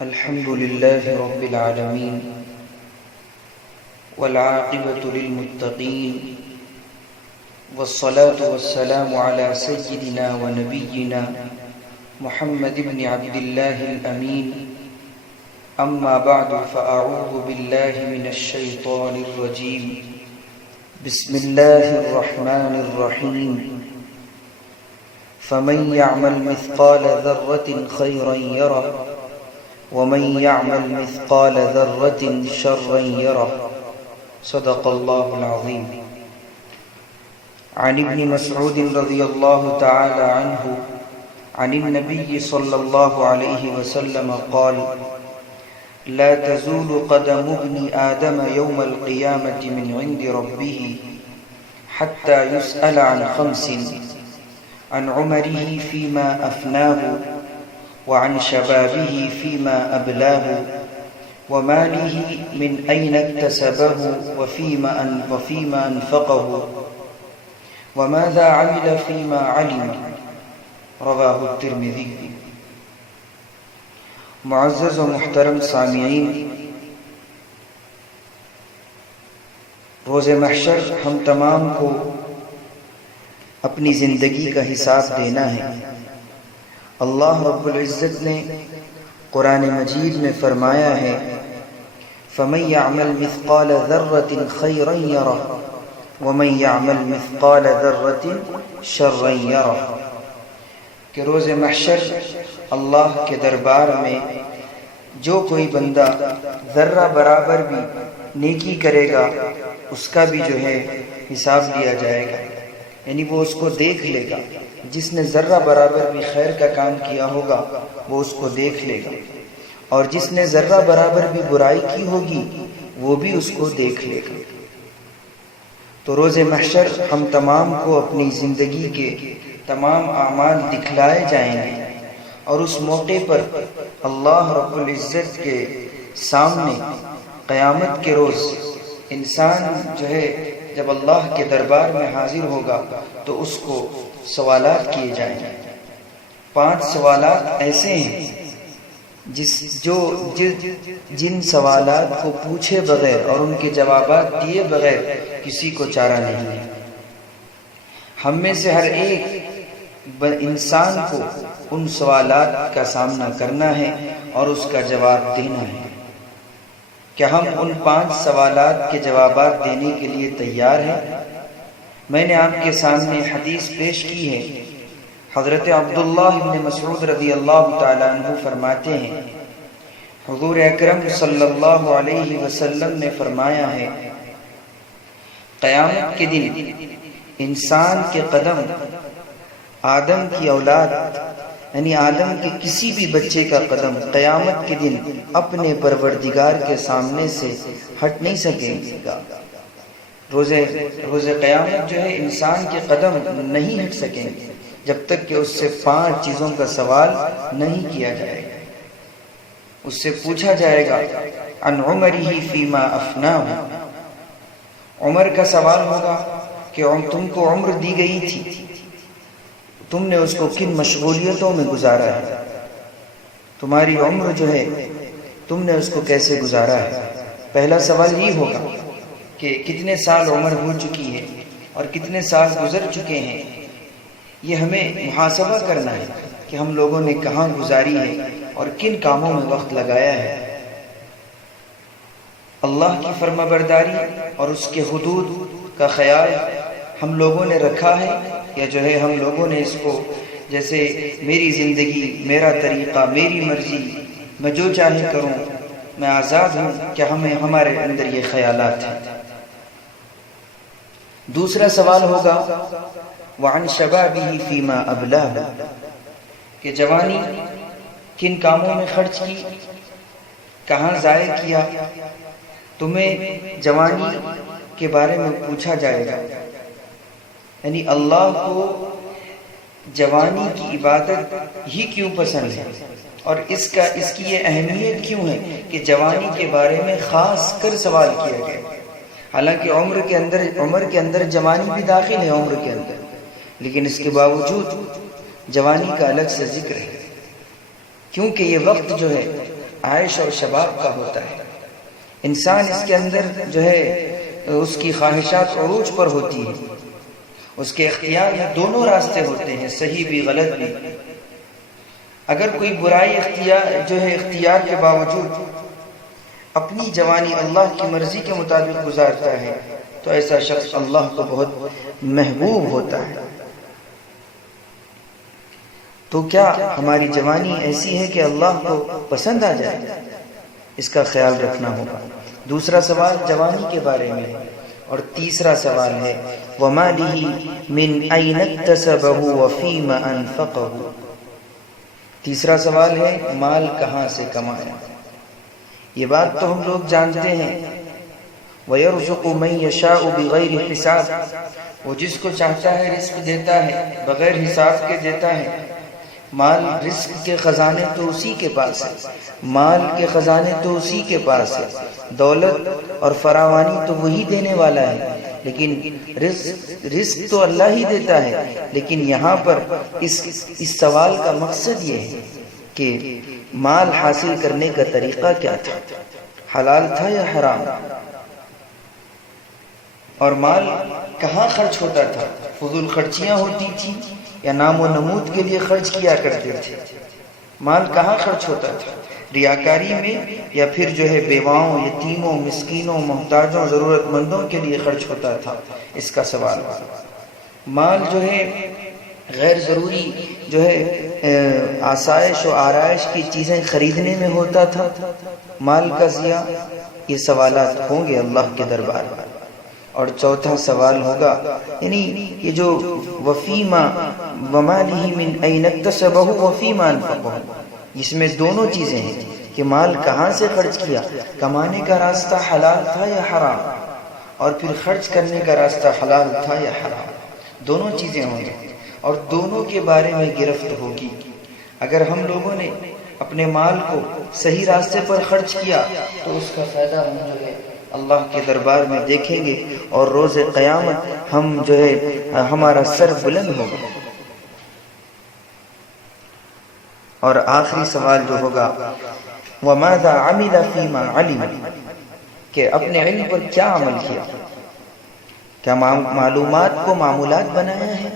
الحمد لله رب العالمين والعاقبة للمتقين والصلاة والسلام على سيدنا ونبينا محمد بن عبد الله الأمين أما بعد فأعوذ بالله من الشيطان الرجيم بسم الله الرحمن الرحيم فمن يعمل مثقال ذرة خيرا يره ومن يعمل مثقال ذرة شرا يره صدق الله العظيم. عن ابن مسعود رضي الله تعالى عنه عن النبي صلى الله عليه وسلم قال: لا تزول قدم ابن آدم يوم القيامة من عند ربه حتى يسأل عن خمس: عن عمره فيما أفناه، وعن شبابه فيما أبلاه، وماله من أين اكتسبه وفيما أنفقه، وماذا عمل فيما علم. رواه الترمذی. معزز و محترم سامعین، روز محشر ہم تمام کو اپنی زندگی کا حساب دینا ہے. اللہ رب العزت نے قرآن مجید میں فرمایا ہے: فَمَن يَعْمَلْ مِثْقَالَ ذَرَّةٍ خَيْرًا يَرَهُ وَمَن يَعْمَلْ مِثْقَالَ ذَرَّةٍ شَرًّا يَرَهُ. کہ روز محشر اللہ کے دربار میں جو کوئی بندہ ذرہ برابر بھی نیکی کرے گا اس کا بھی جو ہے حساب لیا جائے گا، یعنی وہ اس کو دیکھ لے گا. جس نے ذرہ برابر بھی خیر کا کام کیا ہوگا وہ اس کو دیکھ لے گا، اور جس نے ذرہ برابر بھی برائی کی ہوگی وہ بھی اس کو دیکھ لے گا. تو روز محشر ہم تمام کو اپنی زندگی کے تمام اعمال دکھلائے جائیں گے، اور اس موقع پر اللہ رب العزت کے سامنے قیامت کے روز انسان جو ہے جب اللہ کے دربار میں حاضر ہوگا تو اس کو سوالات کیے جائیں گے. 5 سوالات ایسے ہیں جن سوالات کو پوچھے بغیر اور ان کے جوابات دیے بغیر کسی کو چارہ نہیں ہے. ہم میں سے ہر ایک انسان کو ان سوالات کا سامنا کرنا ہے اور اس کا جواب دینا ہے. کیا ہم ان 5 سوالات کے جوابات دینے کے لیے تیار ہیں؟ میں نے آپ کے سامنے حدیث پیش کی ہے. حضرت عبداللہ بن مسعود رضی اللہ تعالیٰ عنہ فرماتے ہیں: حضور اکرم صلی اللہ علیہ وسلم نے فرمایا ہے، قیامت کے دن انسان کے قدم آدم کی اولاد یعنی آدم کے کسی بھی بچے کا قدم قیامت کے دن اپنے پروردگار کے سامنے سے ہٹ نہیں سکے گا. روز قیامت جو ہے انسان کے قدم نہیں ہٹ سکیں گے جب تک کہ اس سے 5 چیزوں کا سوال نہیں کیا جائے گا. اس سے پوچھا جائے گا عن عمرہ فیما افناہ. عمر کا سوال ہوگا کہ تم کو عمر دی گئی تھی، تم نے اس کو کن مشغولیتوں میں گزارا ہے؟ تمہاری عمر جو ہے تم نے اس کو کیسے گزارا ہے؟ پہلا سوال یہ ہوگا کہ کتنے سال عمر ہو چکی ہے اور کتنے سال گزر چکے ہیں. یہ ہمیں محاسبہ کرنا ہے کہ ہم لوگوں نے کہاں گزاری ہے اور کن کاموں میں وقت لگایا ہے. اللہ کی فرما برداری اور اس کے حدود کا خیال ہم لوگوں نے رکھا ہے، یا جو ہے ہم لوگوں نے اس کو جیسے میری زندگی، میرا طریقہ، میری مرضی، میں جو چاہے کروں، میں آزاد ہوں، کیا ہمارے اندر یہ خیالات ہیں؟ دوسرا سوال ہوگا وعن شبابہ فیما ابلاہ، کہ جوانی کن کاموں میں خرچ کی، کہاں ضائع کیا. تمہیں جوانی کے بارے میں پوچھا جائے گا. یعنی اللہ کو جوانی کی عبادت ہی کیوں پسند ہے، اور اس کی یہ اہمیت کیوں ہے کہ جوانی کے بارے میں خاص کر سوال کیا گیا. حالانکہ عمر کے اندر جوانی بھی داخل ہے عمر کے اندر، لیکن اس کے باوجود جوانی کا الگ سے ذکر ہے، کیونکہ یہ وقت جو ہے عائش اور شباب کا ہوتا ہے۔ انسان اس کے اندر جو ہے اس کی خواہشات عروج پر ہوتی ہے، اس کے اختیار میں دونوں راستے ہوتے ہیں، صحیح بھی غلط بھی۔ اگر کوئی برائی اختیار کے باوجود اپنی جوانی اللہ کی مرضی کے مطابق گزارتا ہے تو ایسا شخص اللہ کو بہت محبوب ہوتا ہے۔ تو کیا ہماری جوانی ایسی ہے کہ اللہ کو پسند آ جائے؟ اس کا خیال رکھنا ہوگا۔ دوسرا سوال جوانی کے بارے میں، اور تیسرا سوال ہے وَمَالِهِ مِنْ أَيْنَ اكْتَسَبَهُ وَفِيمَ أَنْفَقَهُ۔ تیسرا سوال ہے مال کہاں سے کمایا؟ یہ بات تو ہم لوگ جانتے ہیں، وَيَرْزُقُ مَنْ يَشَاءُ بِغَيْرِ حِسَابٍ، وہ جس کو چاہتا ہے رزق دیتا ہے، بغیر حساب کے دیتا ہے۔ مال رزق کے خزانے تو اسی کے پاس ہے، مال کے خزانے تو اسی کے پاس ہے، دولت اور فراوانی تو وہی دینے والا ہے، لیکن رزق تو اللہ ہی دیتا ہے۔ لیکن یہاں پر اس سوال کا مقصد یہ ہے کہ مال حاصل کرنے کا طریقہ کیا تھا، حلال تھا یا حرام، اور مال کہاں خرچ ہوتا تھا، فضول خرچیاں ہوتی تھی یا نام و نمود کے لیے خرچ کیا کرتے تھے؟ مال کہاں خرچ ہوتا تھا، ریاکاری میں یا پھر جو ہے بیواؤں، یتیموں، مسکینوں، محتاجوں، ضرورت مندوں کے لیے خرچ ہوتا تھا؟ اس کا سوال۔ مال جو ہے غیر ضروری جو ہے آسائش و آرائش کی چیزیں خریدنے میں ہوتا تھا مال کا ضیاع؟ یہ سوالات ہوں گے اللہ کے دربار میں۔ اور چوتھا سوال ہوگا، یعنی یہ جو وفیما ومالہ من این اکتسبہ وفیما انفقہ، اس میں دونوں چیزیں ہیں کہ مال کہاں سے خرچ کیا، کمانے کا راستہ حلال تھا یا حرام، اور پھر خرچ کرنے کا راستہ حلال تھا یا حرام، دونوں چیزیں ہوں گی اور دونوں کے بارے میں گرفت ہوگی۔ اگر ہم لوگوں نے اپنے مال کو صحیح راستے پر خرچ کیا تو اس کا فائدہ ہم جو ہے اللہ کے دربار میں دیکھیں گے، اور روز قیامت ہم جو ہے ہمارا سر بلند ہوگا۔ اور آخری سوال جو ہوگا وَمَاذَا عَمِلَ فِيمَا عَلِمَ، کہ اپنے علم پر کیا عمل کیا، کیا معلومات کو معمولات بنایا ہے،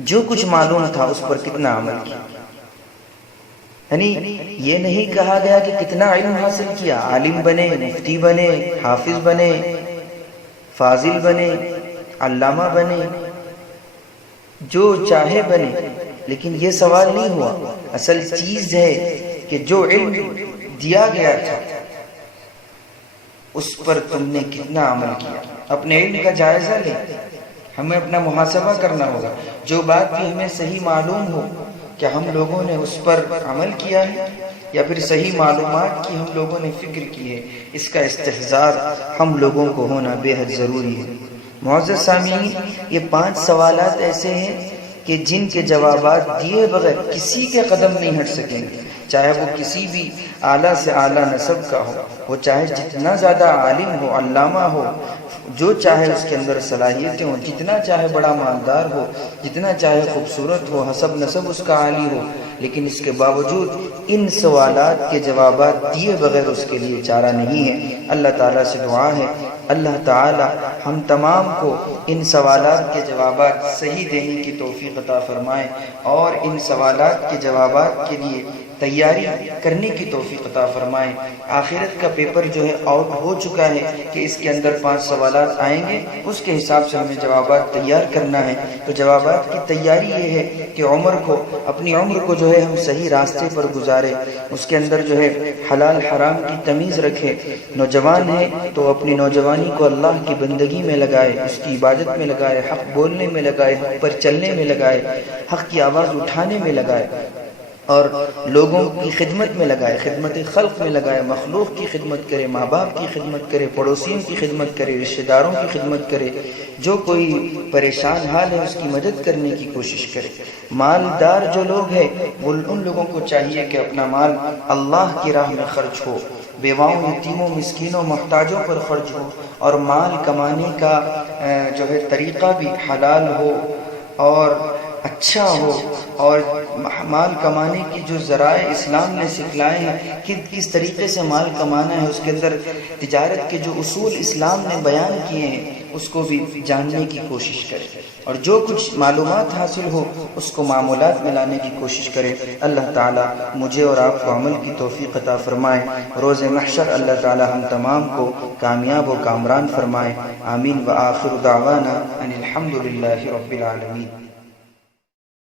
جو کچھ معلوم تھا اس پر کتنا عمل کیا؟ یعنی یہ نہیں کہا گیا کہ کتنا علم حاصل کیا، عالم بنے، مفتی بنے، حافظ بنے، فاضل بنے، علامہ بنے، جو چاہے بنے، لیکن یہ سوال نہیں ہوا۔ اصل چیز ہے کہ جو علم دیا گیا تھا اس پر تم نے کتنا عمل کیا۔ اپنے علم کا جائزہ لیں، ہمیں اپنا محاسبہ کرنا ہوگا۔ جو بات بھی ہمیں صحیح معلوم ہو، کیا ہم لوگوں نے اس پر عمل کیا ہے یا پھر صحیح معلومات کی ہم لوگوں نے فکر کی ہے؟ اس کا استحضار ہم لوگوں کو ہونا بے حد ضروری ہے۔ معزز سامعین، یہ 5 سوالات ایسے ہیں کہ جن کے جوابات دیے بغیر کسی کے قدم نہیں ہٹ سکیں گے، چاہے وہ کسی بھی اعلیٰ سے اعلیٰ نسب کا ہو، وہ چاہے جتنا زیادہ عالم ہو، علامہ ہو، جو چاہے اس کے اندر صلاحیتیں ہوں، جتنا چاہے بڑا مالدار ہو، جتنا چاہے خوبصورت ہو، حسب نسب اس کا عالی ہو، لیکن اس کے باوجود ان سوالات کے جوابات دیے بغیر اس کے لیے چارہ نہیں ہے۔ اللہ تعالیٰ سے دعا ہے اللہ تعالیٰ ہم تمام کو ان سوالات کے جوابات صحیح دینے کی توفیق عطا فرمائے، اور ان سوالات کے جوابات کے لیے تیاری کرنے کی توفیق عطا فرمائے۔ آخرت کا پیپر جو ہے آؤٹ ہو چکا ہے کہ اس کے اندر 5 سوالات آئیں گے، اس کے حساب سے ہمیں جوابات تیار کرنا ہے۔ تو جوابات کی تیاری یہ ہے کہ اپنی عمر کو جو ہے ہم صحیح راستے پر گزارے، اس کے اندر جو ہے حلال حرام کی تمیز رکھے۔ نوجوان ہے تو اپنی نوجوانی کو اللہ کی بندگی میں لگائے، اس کی عبادت میں لگائے، حق بولنے میں لگائے، حق پر چلنے میں لگائے، حق کی آواز اٹھانے میں لگائے، اور لوگوں کی خدمت میں لگائے، خدمت خلق میں لگائے، مخلوق کی خدمت کرے، ماں باپ کی خدمت کرے، پڑوسیوں کی خدمت کرے، رشتہ داروں کی خدمت کرے، جو کوئی پریشان حال ہے اس کی مدد کرنے کی کوشش کرے۔ مالدار جو لوگ ہیں وہ ان لوگوں کو چاہیے کہ اپنا مال اللہ کی راہ میں خرچ ہو، بیواؤں، یتیموں، مسکینوں، محتاجوں پر خرچ ہو، اور مال کمانے کا جو ہے طریقہ بھی حلال ہو اور اچھا ہو، اور مال کمانے کی جو ذرائع اسلام نے سکھلائے ہیں کہ کس طریقے سے مال کمانا ہے، اس کے اندر تجارت کے جو اصول اسلام نے بیان کیے ہیں اس کو بھی جاننے کی کوشش کریں، اور جو کچھ معلومات حاصل ہو اس کو معمولات میں لانے کی کوشش کریں۔ اللہ تعالیٰ مجھے اور آپ کو عمل کی توفیق عطا فرمائے۔ روز محشر اللہ تعالیٰ ہم تمام کو کامیاب و کامران فرمائے۔ آمین۔ وآخر دعوانا ان الحمد للہ رب العالمین۔